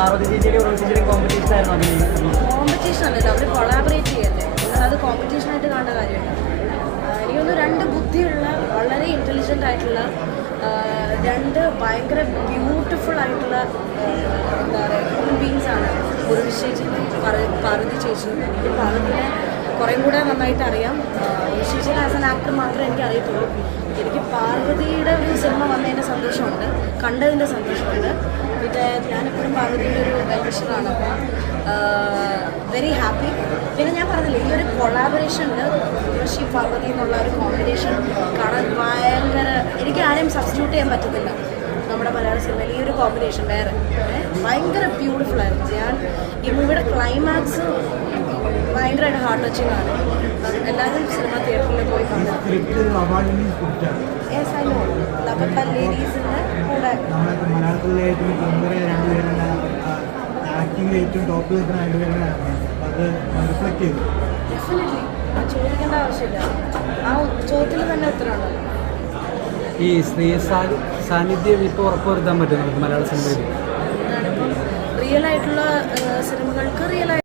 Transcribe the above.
പാർവതി ചേച്ചിയുടെ കോമ്പറ്റീഷൻ ആയിരുന്നു. കോമ്പറ്റീഷൻ അല്ലല്ലോ, അവർ കൊളാബറേറ്റ് ചെയ്യല്ലേ, അത് കോമ്പറ്റീഷനായിട്ട് കാണേണ്ട കാര്യമില്ല. എനിക്കൊന്ന് രണ്ട് ബുദ്ധിയുള്ള വളരെ ഇൻ്റലിജൻ്റ് ആയിട്ടുള്ള രണ്ട് ഭയങ്കര ബ്യൂട്ടിഫുൾ ആയിട്ടുള്ള എന്താ പറയുക ഹ്യൂമൻ ബീങ്സാണ് ഒരു ചേച്ചി പാർവതി ചേച്ചി. എനിക്ക് പാർവതിനെ കുറേ കൂടെ നന്നായിട്ട് അറിയാം. ഒരു ചേച്ചിയുടെ ആസ് ആൻ ആക്ടർ മാത്രമേ എനിക്ക് അറിയത്തുള്ളൂ. എനിക്ക് പാർവതിയുടെ ഒരു സിനിമ വന്നതിൻ്റെ സന്തോഷമുണ്ട്, കണ്ടതിൻ്റെ സന്തോഷമുണ്ട്. പിന്നെ ഞാനെപ്പോഴും പാർവതിയുടെ ഒരു വെൽവിഷറാണ്. അപ്പം വെരി ഹാപ്പി. പിന്നെ ഞാൻ പറഞ്ഞില്ല, ഈ ഒരു കൊളാബറേഷനിൽ ഉർവശി പാർവതി എന്നുള്ള ഒരു കോമ്പിനേഷൻ കാണാൻ ഭയങ്കര, എനിക്ക് ആരെയും സബ്സ്റ്റിറ്റ്യൂട്ട് ചെയ്യാൻ പറ്റുന്നില്ല നമ്മുടെ മലയാള സിനിമയിൽ. ഈ ഒരു കോമ്പിനേഷൻ വേറെ ഭയങ്കര ബ്യൂട്ടിഫുൾ ആയിരുന്നു. ഞാൻ ഈ മൂവിയുടെ ക്ലൈമാക്സ് ഭയങ്കരമായിട്ട് ഹാർട്ട് ടച്ചിങ് ആണ്. എല്ലാവരും സിനിമ തിയേറ്ററിൽ പോയി കണ്ടു. യെസ് ഐ നോ, ലവക്കൽ ലേഡീസിൻ്റെ കൂടെ മലയാളത്തിലെ ഏറ്റവും രണ്ടുപേരുടെ ആക്ടിംഗിൽ ഏറ്റവും ടോപ്പിൽ നിൽക്കുന്ന രണ്ടുപേരുടെ അത് റിഫ്ലക്ട് ചെയ്തു. ഡെഫിനറ്റ്ലി ചോദിക്കേണ്ട ആവശ്യമില്ല, ആ ചോദ്യത്തിൽ തന്നെ ഉത്തരമുണ്ടല്ലോ. ഈ സ്ത്രീ സാന്നിധ്യം ഇപ്പോൾ ഉറപ്പുവരുത്താൻ പറ്റും നമുക്ക് മലയാള സിനിമയിൽ. റിയൽ ആയിട്ടുള്ള സിനിമകൾക്ക് റിയൽ